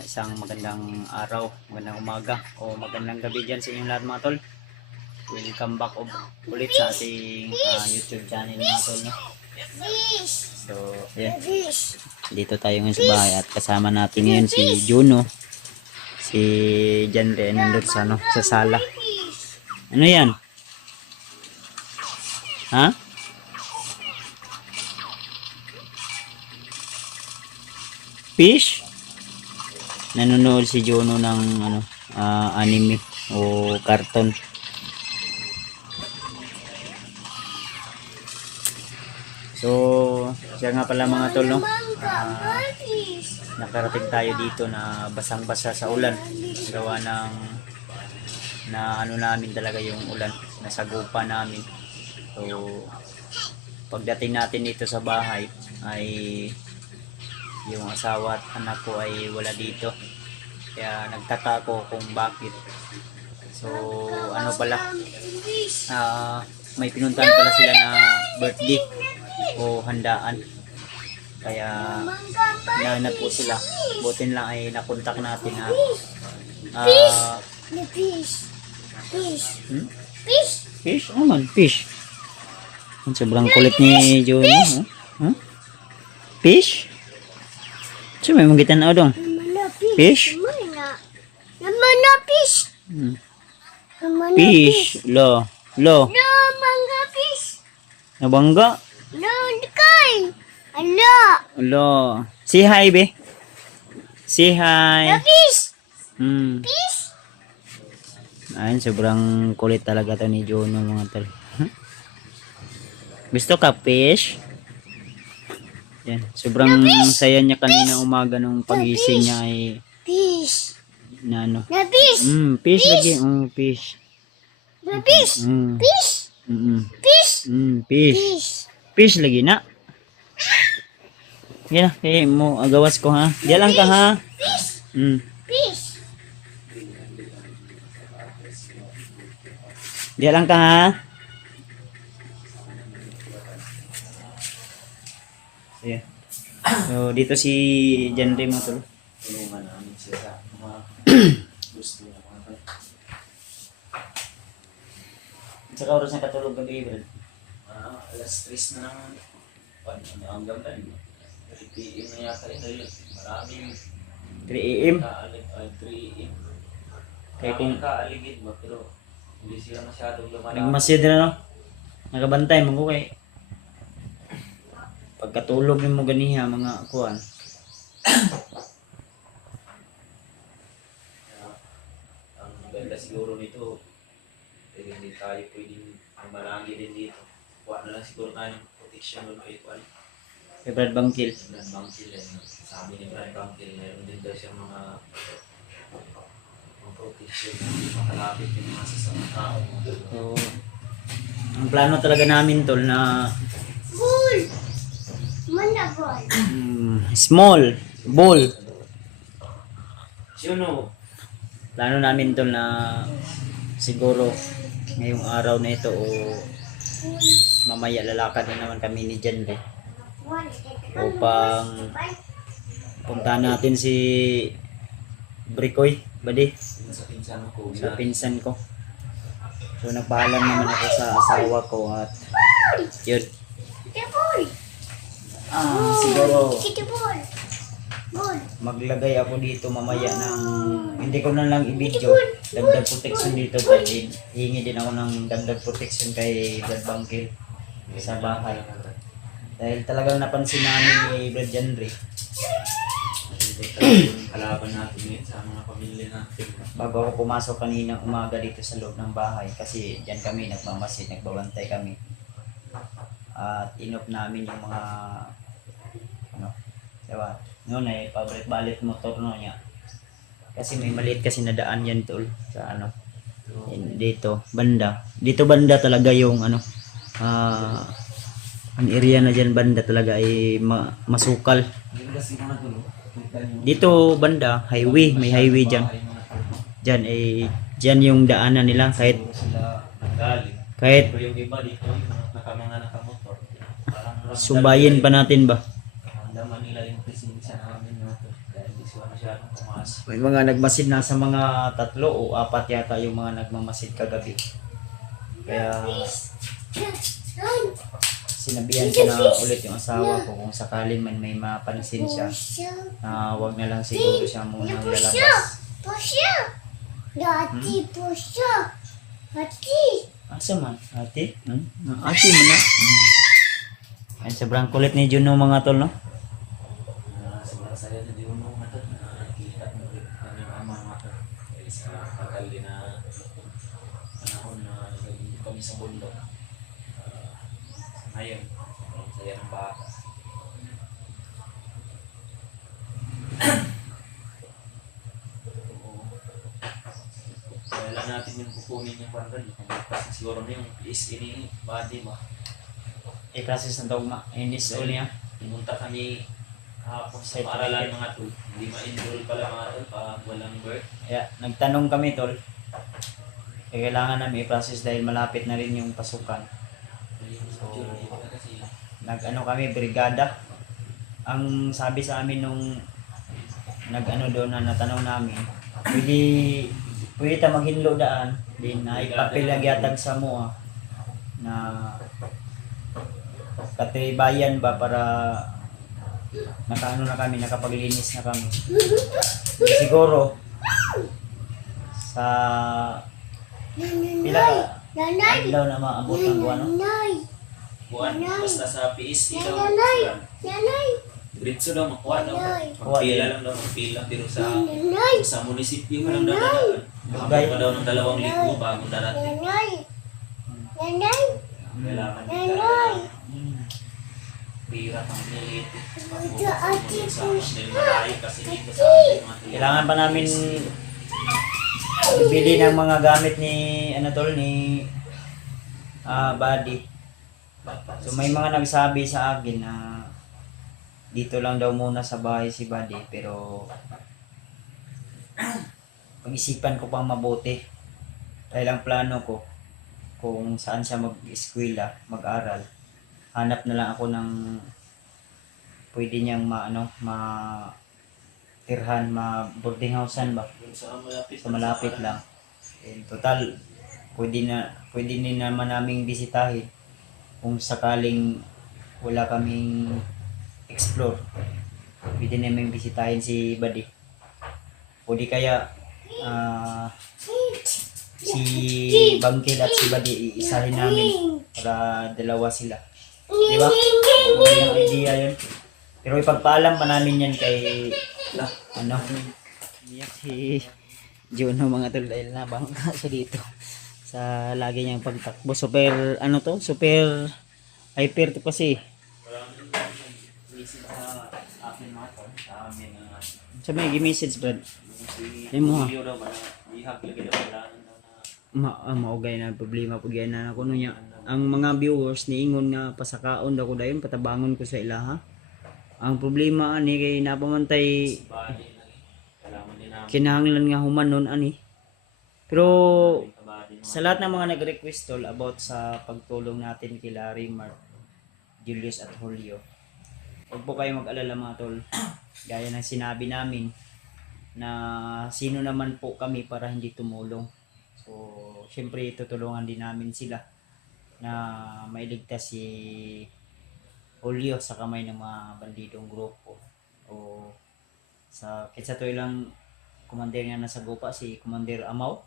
Isang magandang araw, magandang umaga o magandang gabi dyan sa inyong lahat mga tol. Welcome back ulit sa ating YouTube channel mga tol, no? So yeah, dito tayo ngayon sa bahay at kasama natin ngayon si Juno, si Janre nandun sa, sa sala. Ano yan? Ha? Fish? Nanonood si Juno ng anime o cartoon. So, siya nga pala mga tol, no? Nakarating tayo dito na basang-basa sa ulan. Gawa ng namin talaga yung ulan, nasagupa namin. So, pagdating natin dito sa bahay ay yung asawa at anak ko ay wala dito, kaya nagtatako kung bakit. So may pinuntahan pala sila na birthday o handaan, kaya nahanap po sila. Butin lang ay nakontak natin na fish? Ano man? Fish? Sobrang kulit ni Juno. Fish? So may magitan na dong. Fish? Fish. Fish. Lo. Manga fish. Nabangga? No, kay. Lo. Say hi, be. Say hi. Fish. Fish. Ayun, sobrang kulit talaga to ni Juno mga tol. Gusto ka fish? Yan. Sobrang saya niya kanina umaga nung pagising niya ay Fish. na ano. Fish. Fish lagi. Fish. Fish. Fish. Fish. Fish. Fish lagi na. Yan na. Kaya mo agawas ko ha. Diyan lang ka ha. Fish. Fish. Diyan lang ka ha. Yeah. So dito si Janre mo tol. Tulungan namin siya sa mga gusto niya mga tol. Saka oras na katulog gabi, bro. Alas 3 na lang. Hanggang tayo. 3 PM na yata rin. Maraming 3 AM? 3 AM. Kaya kung kaaligid ba, pero hindi sila masyadong lumalaki. Nagmasid na no? Nakabantay mo ko kay pagkatulog mo ganiha mga kuan. Ang maganda siguro nito, hindi tayo pwedeng malagi din dito. Kuha na lang siguro tayo ng protection doon kay kuan. Kay Brad Bangkil. Brad Bangkil, sabi ni Brad Bangkil, meron din daw siya mga protection na makalapit yung mga sasamang tao. So, ang plano talaga namin tol na small ball. Juno. Plano namin tol na siguro ngayong araw na ito o mamaya lalakad na naman kami ni Janre upang puntahan natin si Brikoy Badi sa pinsan ko. So nagpaalam naman ako sa asawa ko at yun. Siguro maglagay ako dito mamaya ng hindi ko na lang i-video dagdag protection dito dahil hihingi din ako ng dagdag protection kay Brad Bangkil sa bahay dahil talagang napansin namin ni Brad Janre kalaban natin yun sa mga pamilya natin bago ako pumasok kaninang umaga dito sa loob ng bahay kasi dyan kami nagmamasid, nagbabantay kami at inop namin yung mga diba? Noon ay pabalik-balik motor no niya. Kasi may maliit kasi na daan yan tol sa dito banda. Dito banda talaga yung ang area na diyan banda talaga ay masukal. Dito banda highway, may highway diyan. Diyan yung daanan nila kahit yung iba dito mga nakamotor. Subayin pa natin ba? Andaman nila yung presensya namin May mga nagmasid na sa mga 3 o 4 yata yung mga nagmamasid kagabi. Kaya sinabihan ko na ulit yung asawa ko kung sakali man may mapansin siya na wag na lang siguro siya muna lalabas. Pusha. Dati pusha. Dati. Asa man? Ate? Ate mo na. Ay, sobrang kulit ni Juno mga tol, no? Sobrang saya na di mo matat na kita mo rin kanyang ama matat. Kaya sa tagal din na panahon na naging kami sa bundok. Ngayon, ang saya ng bata. Kaya lang natin yung kukunin yung pandal. Kasi siguro na yung is ini body ba. I-process ng dogma. Inis uli niya. Pumunta kami hapon sa paaralan mga tol. Hindi ma-enroll pala mga tol pag walang birth. Kaya nagtanong kami tol. Kaya kailangan namin i-process dahil malapit na rin yung pasukan. So, nag-ano kami, brigada. Ang sabi sa amin nung nag-ano doon na natanong namin, pwede ta maghinlo daan, din na ipapilagyatag sa mua na katibayan ba para nakaano na kami, nakapaglinis na kami. Siguro sa pila Nanay. daw na maabot ng buwan, no? Nanay. Buwan, basta sa PSC daw. Nanay. Diretso daw, makuha daw. Nanay. Magpila lang daw, magpila. Pero Nanay. sa munisipyo ka lang dadaan. Habang pa daw ng 2,000 bago darating. Nanay. Nanay. Kailangan Nanay. pira pang liit. Ito ate Sa po Dahil malayo kasi dito sa ating mga tiyan. Kailangan pa namin bili ng mga gamit ni ano tol ni Buddy. So may mga nagsabi sa akin na dito lang daw muna sa bahay si Buddy, pero pag-isipan ko pang mabuti dahil ang plano ko kung saan siya mag-eskwela, mag-aral, hanap na lang ako ng pwede niyang tirhan, boarding housean ba, Yung sa malapit. sa malapit lang. And total pwede din naman naming bisitahin kung sakaling wala kaming explore, pwede namin bisitahin si Buddy o di kaya si Bangkil at si Buddy iisahin namin para dalawa sila, di ba? Magandang idea yun, pero ipagpaalam pa namin yan kay si Juno mga tol dahil nabangka siya dito sa lagi niyang pagtakbo. Super super hyper to kasi. Sa may gi-message brad. Ay mo ha. Maugay na problema pag yan na kuno niya. Ang mga viewers niingon nga pasakaon daw ko dayon patabangon ko sa ilaha. Ang problema ani kay napamantay kinahanglan nga humanon ani. Pero sa lahat ng mga nag-request tol about sa pagtulong natin kila Rimar, Julius at Julio, huwag po kayo mag-alala mga tol. Gaya ng sinabi namin na sino naman po kami para hindi tumulong. So syempre tutulungan din namin sila na mailigtas si Julio sa kamay ng mga bandidong grupo. O sa kitsa to ilang commander nga nasa Gupa, si Commander Amaw,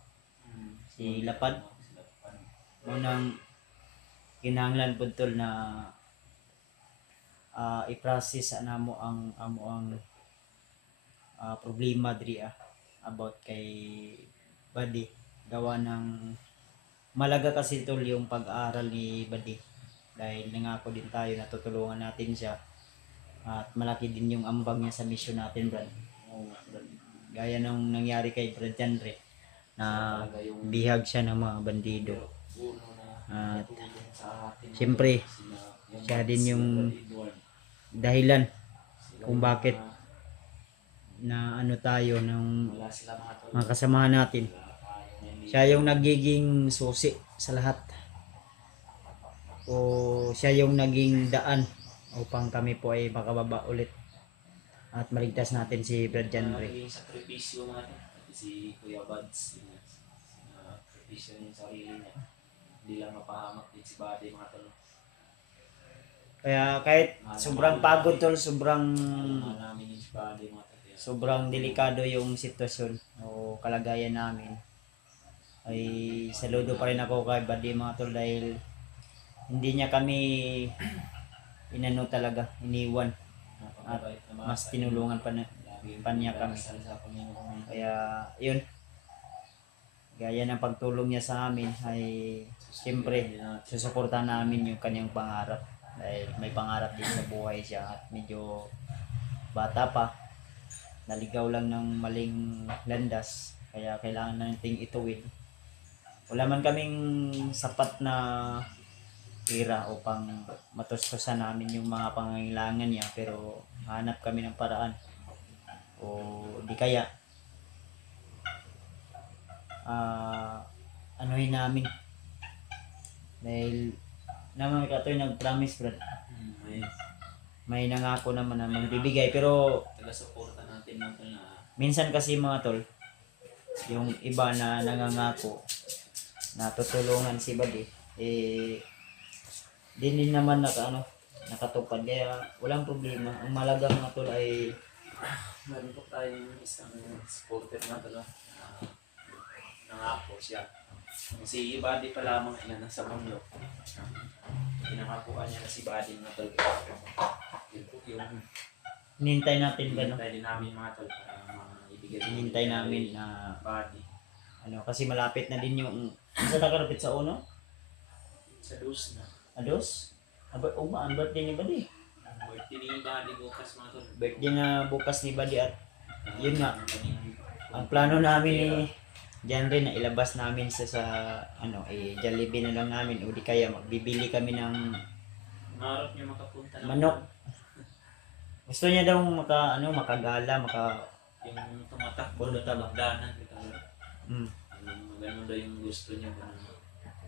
si Lapad. Unang kinahanglan po tol na i-process na mo ang problema diri about kay Buddy. Gawa ng malaga kasi tol yung pag-aaral ni Buddy dahil nangako din tayo na tutulungan natin siya at malaki din yung ambag niya sa mission natin, Brad. Gaya nung nangyari kay Brad Janre na bihag siya ng mga bandido. At siyempre siya din yung dahilan kung bakit na ano tayo ng mga kasamahan natin. Siya yung nagiging susi sa lahat, o siya yung naging daan upang kami po ay makababa ulit At maligtas natin si Brad Jan Ray. Naging sakripisyo mga to. Si Kuya Buds, sakripisyo niya yung sarili niya. Hindi lang mapahamak din si Buddy mga tol. Kaya kahit sobrang pagod tol, sobrang Mahal namin yung si Buddy mga tol. sobrang delikado yung sitwasyon o kalagayan namin, ay saludo pa rin ako kay Buddy mga tol dahil hindi niya kami inano talaga, iniwan at mas tinulungan pa niya kami. Kaya yun, gaya ng pagtulong niya sa amin ay siyempre susuportahan namin yung kanyang pangarap dahil may pangarap din sa buhay siya at medyo bata pa, naligaw lang ng maling landas, kaya kailangan nating ituwid. Wala man kaming sapat na pera upang matustusan namin yung mga pangangailangan niya, pero hanap kami ng paraan o di kaya anuhin namin dahil naman katoy nag-promise Brad, may nangako naman na magbibigay, pero taga-suporta natin mga tol na minsan kasi mga tol, yung iba na nangangako na tutulungan si Buddy, din naman nakatupad, kaya walang problema. Ang malaga mga tol ay meron po tayong isang supporter na tol na nangako siya. Si Buddy pa lamang ilan nasa mundo. Pinangakuan niya na si Buddy mga tol. Yun po yung hinintay natin ba, no? hinintay din namin mga tol para maibigay din Hinintay kay namin na Buddy. kasi malapit na din yung sa nakarapit sa uno, Sa dos na. ados. Ang birthday ni Buddy. Ang birthday ni Buddy bukas mga tol. Birthday na bukas ni Buddy at yun nga, ang plano namin ni Jan rin na ilabas namin sa Jollibee na lang namin o di kaya magbibili kami ng Mangarap niya makapunta ng manok. Gusto niya daw makagala, yung tumatakbo na tabagdanan. mm, Ganun daw yung gusto niya.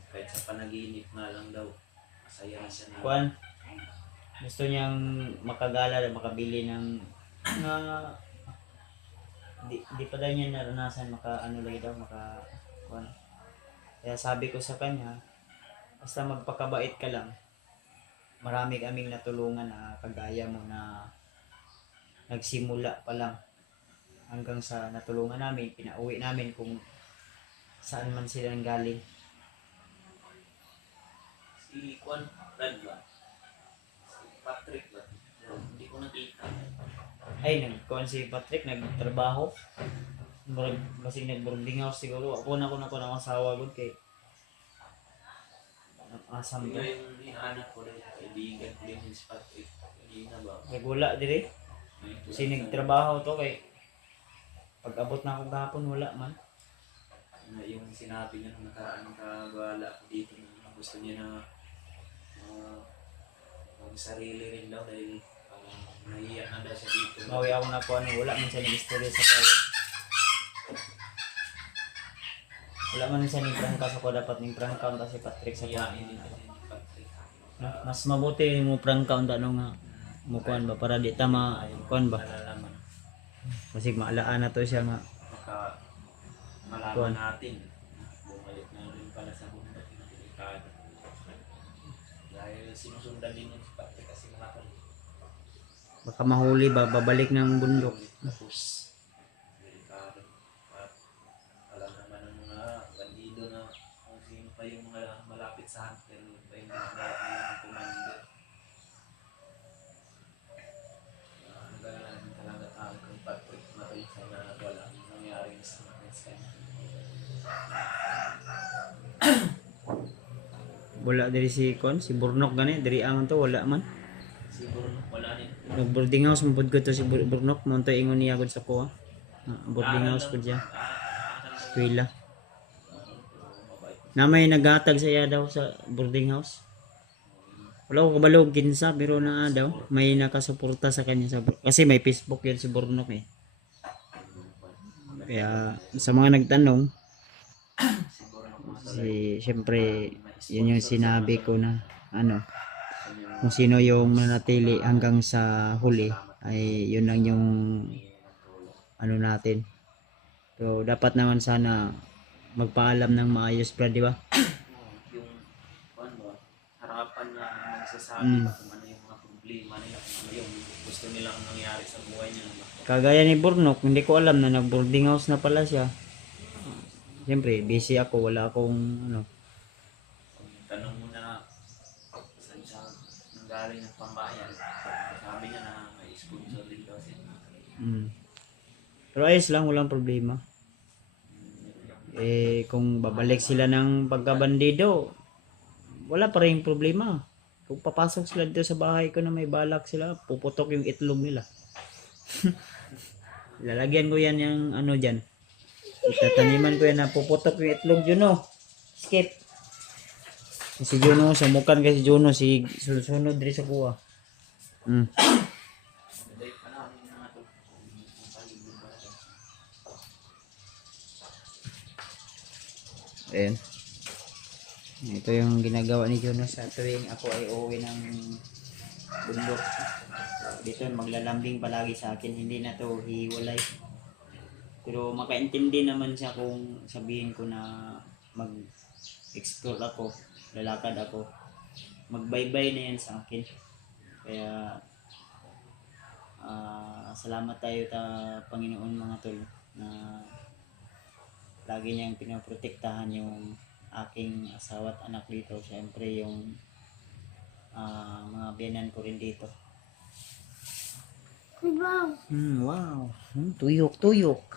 Kahit sa panaginip na lang daw. Masaya na siya na. kuan. Gusto niyang makagala, makabili ng di pa daw niya naranasan kuan. Kaya sabi ko sa kanya, basta magpakabait ka lang. Marami kaming natulungan na kagaya mo na nagsimula pa lang hanggang sa natulungan namin, pinauwi namin kung saan man sila galing. Si Juan Brad ba? Si Patrick ba? Hindi ko nakita. Ay, nagkuhan si Patrick, nagtrabaho. Kasi nag-boarding house siguro. Ako na ng asawa ko kay asam Ito to. yung inaanak ko rin. Kaibigan ko rin si Patrick. Hindi na ba? Nagwala dire. Kasi nagtrabaho to kay pag-abot na ako gahapon wala man. Yung sinabi niya nung nakaraan kagwala ako dito na gusto niya na sarili rin daw dahil nahiya na daw siya dito. Mawi ako na po wala man siya nag-istorya sa kawad. Wala man siya ng prank kaso ko dapat ng prank count si Patrick sa Hiyain kawad. din kasi ni Patrick. Mas mabuti mo prank count nga mukuan ba para di ta kuan ba. Malalaman. Kasi maalaan na to siya nga. Baka malaman Kuwan. natin. Bumalik na rin pala sa bundok na delikado. Dahil sinusundan din yung si Patrick kasi mga tol. Baka mahuli ba babalik ng bundok. Tapos, delikado. At alam naman ng mga bandido na kung sino pa yung mga malapit sa hunter, yun pa yung ginagawa ng commander. Nag-aalala din talaga tayo kay Patrick na rin sana wala yung nangyari sa mga kanya. Wala diri si Burnok gani, diri ang to wala man. Siguro wala din. Nag boarding house mo pud ko to si Burnok, mo to ingon niya gud sa kuha. Boarding house pud siya. Eskwela. Na may naghatag sa iya daw sa boarding house. Wala ko kabalo kinsa pero naa daw may nakasuporta sa kanya sa kasi may Facebook yun si Burnok eh. Kaya sa mga nagtanong, syempre yun yung sinabi ko na kung sino yung manatili hanggang sa huli ay yun lang yung ano natin. So dapat naman sana magpaalam ng maayos, Brad, di ba? Yung ano, harapan na magsasabi kung ano yung mga problema nila, kung ano yung gusto nilang nangyari sa buhay nila. Kagaya ni Burnok, hindi ko alam na nag-boarding house na pala siya. Siyempre, busy ako, wala akong ano. Kung tanong mo na saan siya nanggaling ng pambayan, sabi niya na may sponsor din daw siya. Pero ayos lang, walang problema. Kung babalik sila ng pagkabandido, wala pa rin problema. Kung papasok sila dito sa bahay ko na may balak sila, puputok yung itlog nila. Lalagyan ko yan yung ano dyan. Itataniman ko yan na puputok yung itlog, Juno. Skip. Si Juno, sumukan kasi Juno, si sunod rin sa kuha. Ayan. Ito yung ginagawa ni Juno sa tuwing ako ay uuwi ng bundok. Dito maglalambing palagi sa akin, hindi na to hiwalay. Pero makaintindi naman siya kung sabihin ko na mag-explore ako, lalakad ako. Magbaybay na yan sa akin. Kaya salamat tayo Panginoon mga tol na lagi niyang pinaprotektahan yung aking asawa at anak dito. Siyempre yung mga biyanan ko rin dito. Wow. Wow. Tuyok, tuyok.